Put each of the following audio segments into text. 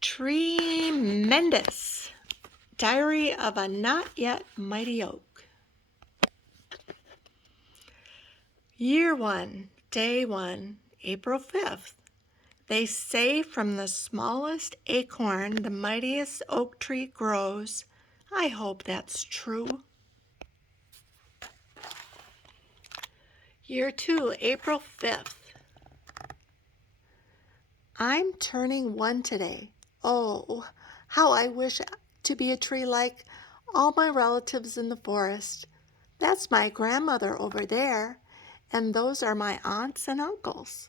Treemendous, Diary of a Not Yet Mighty Oak. Year 1, Day 1, April 5th. They say from the smallest acorn the mightiest oak tree grows. I hope that's true. Year 2, April 5th. I'm turning 1 today. Oh, how I wish to be a tree like all my relatives in the forest. That's my grandmother over there, and those are my aunts and uncles.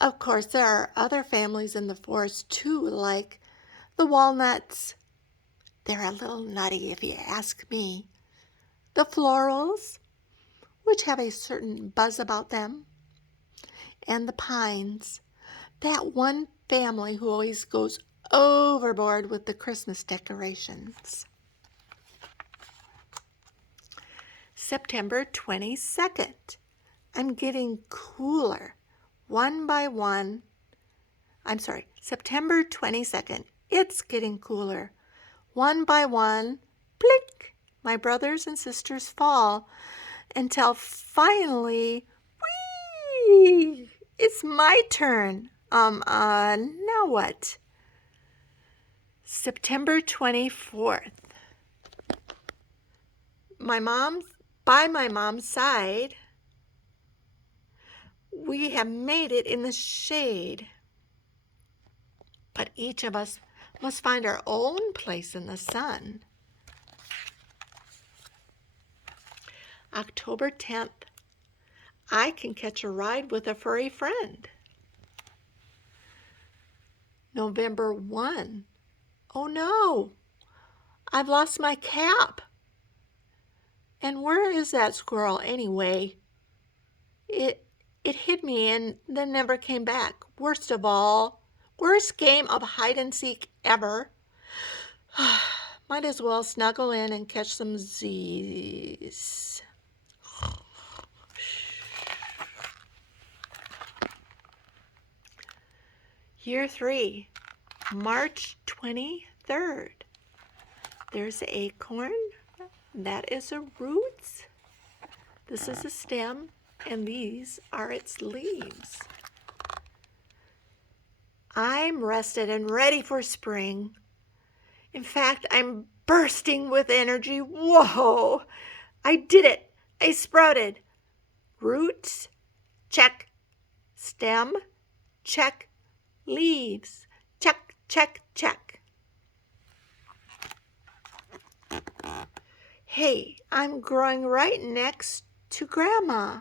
Of course, there are other families in the forest too, like the walnuts. They're a little nutty if you ask me. The florals, which have a certain buzz about them, and the pines. That one family who always goes overboard with the Christmas decorations. September 22nd. I'm getting cooler. September 22nd. It's getting cooler. One by one, blink, my brothers and sisters fall until finally, whee, it's my turn. Now what? September 24th. By my mom's side, we have made it in the shade. But each of us must find our own place in the sun. October 10th. I can catch a ride with a furry friend. November 1. Oh no, I've lost my cap. And where is that squirrel anyway? It hid me and then never came back. Worst of all, worst game of hide and seek ever. Might as well snuggle in and catch some Z's. Year 3, March 23rd. There's an acorn. That is a root. This is a stem, and these are its leaves. I'm rested and ready for spring. In fact, I'm bursting with energy. Whoa! I did it. I sprouted. Roots, check. Stem, check. Leaves, check, check, check. Hey, I'm growing right next to Grandma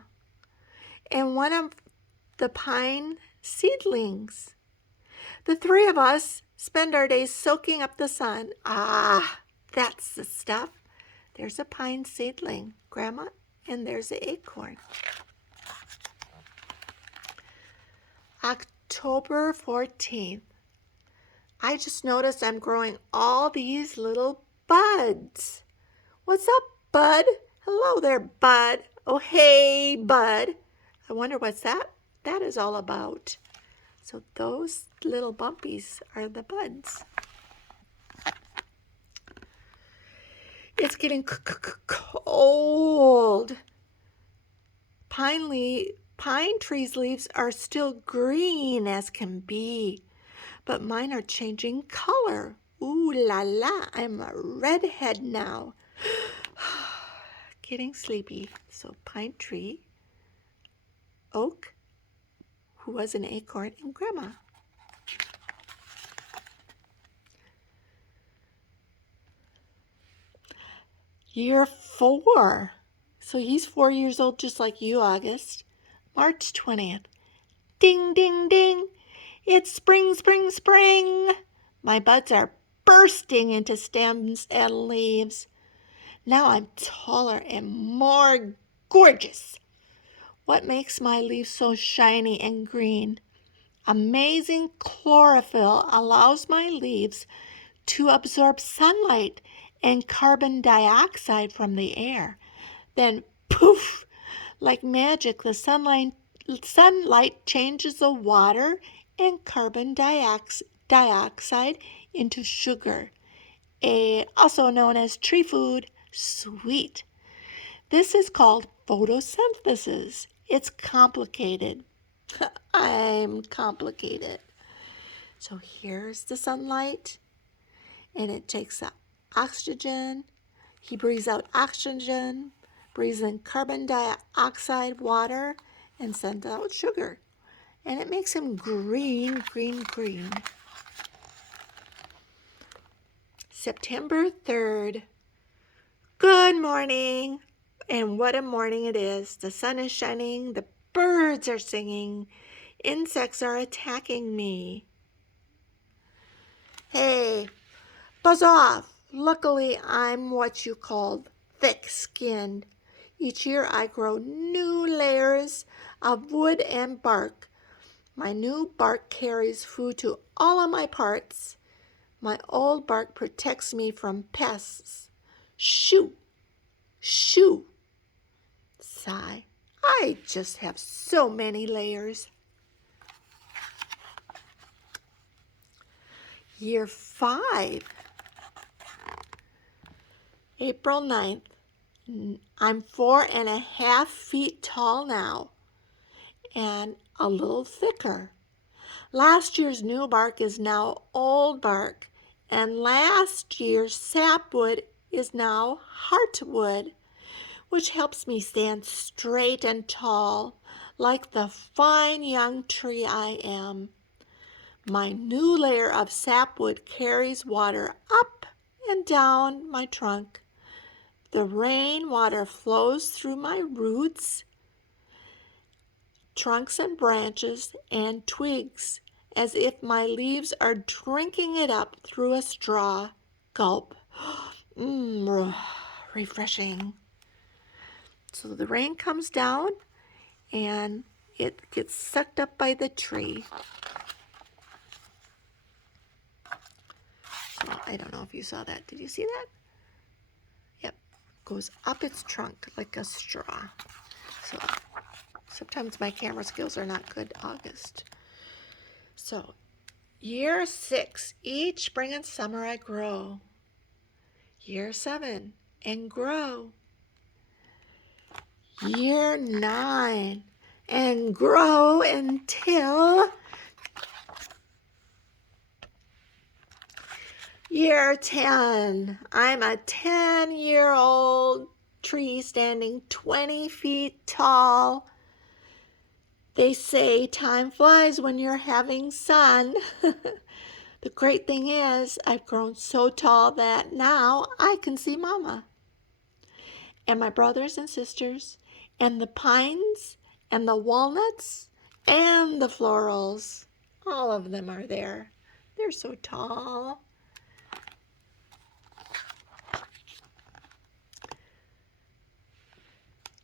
and one of the pine seedlings. The three of us spend our days soaking up the sun. Ah, that's the stuff. There's a pine seedling, Grandma, and there's an acorn. October 14th. I just noticed I'm growing all these little buds. What's up, bud? Hello there, bud. Oh, hey, bud. I wonder what's that is all about. So those little bumpies are the buds. It's getting cold. Pine trees' leaves are still green as can be, but mine are changing color. Ooh la la, I'm a redhead now. Getting sleepy. So pine tree, oak, who was an acorn, and Grandma. Year 4. So he's 4 years old just like you, August. March 20th. Ding, ding, ding. It's spring, spring, spring. My buds are bursting into stems and leaves. Now I'm taller and more gorgeous. What makes my leaves so shiny and green? Amazing chlorophyll allows my leaves to absorb sunlight and carbon dioxide from the air. Then, poof, like magic, the sunlight changes the water and carbon dioxide dioxide into sugar, also known as tree food, sweet. This is called photosynthesis. It's complicated. I'm complicated. So here's the sunlight, and it takes up oxygen. He breathes out oxygen, breathes in carbon dioxide, water, and sends out sugar. And it makes him green, green, green. September 3rd. Good morning. And what a morning it is. The sun is shining. The birds are singing. Insects are attacking me. Hey, buzz off. Luckily, I'm what you call thick-skinned. Each year I grow new layers of wood and bark. My new bark carries food to all of my parts. My old bark protects me from pests. Shoo, shoo. Sigh. I just have so many layers. Year 5. April 9th. I'm 4.5 feet tall now and a little thicker. Last year's new bark is now old bark, and last year's sapwood is now heartwood, which helps me stand straight and tall like the fine young tree I am. My new layer of sapwood carries water up and down my trunk. The rainwater flows through my roots, trunks and branches, and twigs, as if my leaves are drinking it up through a straw. Gulp. Refreshing. So the rain comes down and it gets sucked up by the tree. So I don't know if you saw that. Did you see that? Yep. Goes up its trunk like a straw. So sometimes my camera skills are not good, August. So year 6, each spring and summer I grow. Year 7, and grow. Year 9, and grow until year 10. I'm a 10-year-old tree standing 20 feet tall. They say time flies when you're having sun. The great thing is I've grown so tall that now I can see Mama and my brothers and sisters and the pines and the walnuts and the florals. All of them are there. They're so tall.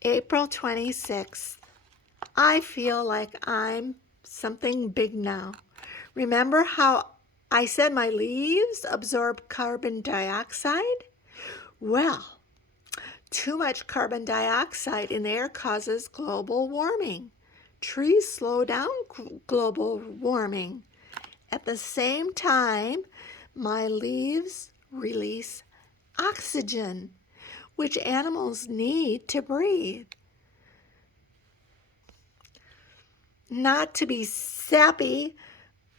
April 26th. I feel like I'm something big now. Remember how I said my leaves absorb carbon dioxide? Well, too much carbon dioxide in the air causes global warming. Trees slow down global warming. At the same time, my leaves release oxygen, which animals need to breathe. Not to be sappy,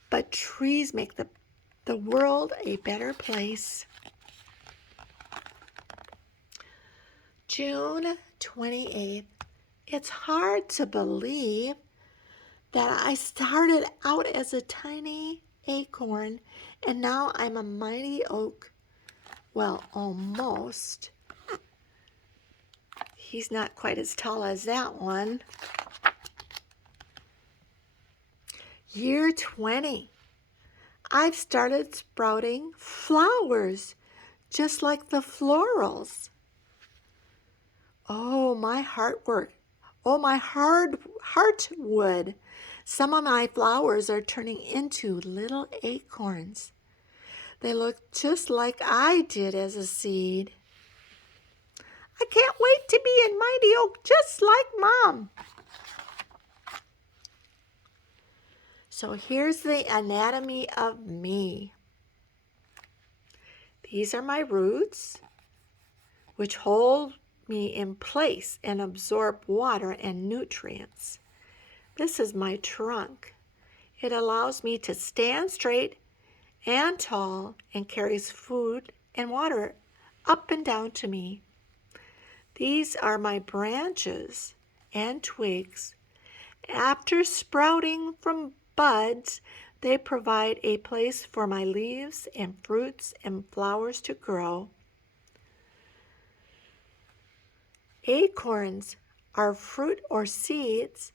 but trees make the world a better place. June 28th. It's hard to believe that I started out as a tiny acorn and now I'm a mighty oak. Well, almost. He's not quite as tall as that one. Year 20. I've started sprouting flowers, just like the florals. Oh, my heartwork. Oh, my heartwood. Some of my flowers are turning into little acorns. They look just like I did as a seed. I can't wait to be a mighty oak just like Mom. So here's the anatomy of me. These are my roots, which hold me in place and absorb water and nutrients. This is my trunk. It allows me to stand straight and tall and carries food and water up and down to me. These are my branches and twigs. After sprouting from buds, they provide a place for my leaves and fruits and flowers to grow. Acorns are fruit or seeds.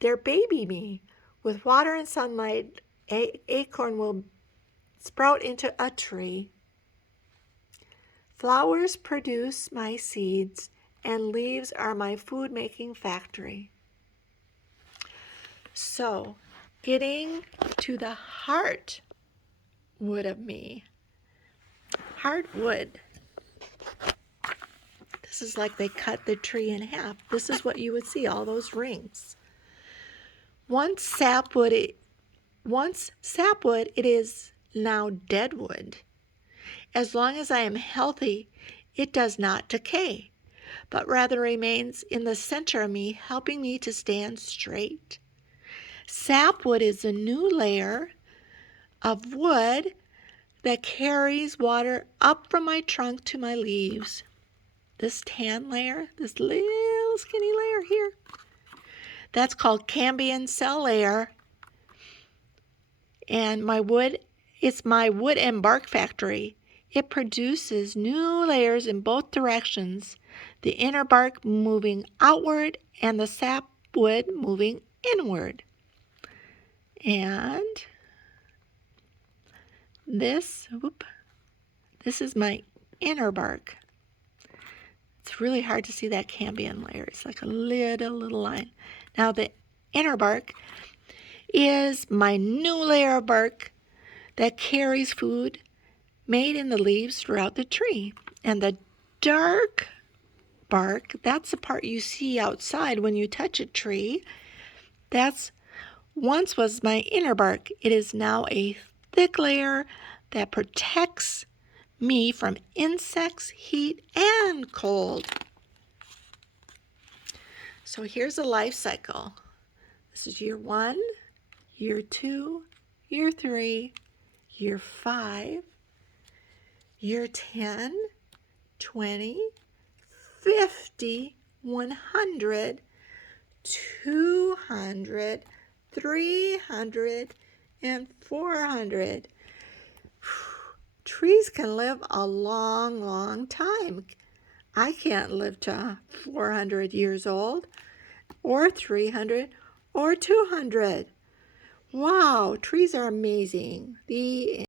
They're baby me. With water and sunlight, an acorn will sprout into a tree. Flowers produce my seeds, and leaves are my food-making factory. So, getting to the heart wood of me. Heartwood. This is like they cut the tree in half. This is what you would see, all those rings. Once sapwood, it is now deadwood. As long as I am healthy, it does not decay, but rather remains in the center of me, helping me to stand straight. Sapwood is a new layer of wood that carries water up from my trunk to my leaves. This tan layer, this little skinny layer here, that's called cambium cell layer. And it's my wood and bark factory. It produces new layers in both directions, the inner bark moving outward and the sapwood moving inward. And this is my inner bark. It's really hard to see that cambium layer. It's like a little line. Now the inner bark is my new layer of bark that carries food made in the leaves throughout the tree. And the dark bark, that's the part you see outside when you touch a tree. That's once was my inner bark. It is now a thick layer that protects me from insects, heat, and cold. So here's a life cycle. This is year 1, year 2, year 3, year 5, year 10, 20, 50, 100, 200, 300, and 400. Trees can live a long time. I can't live to 400 years old, or 300, or 200. Wow, trees are amazing. The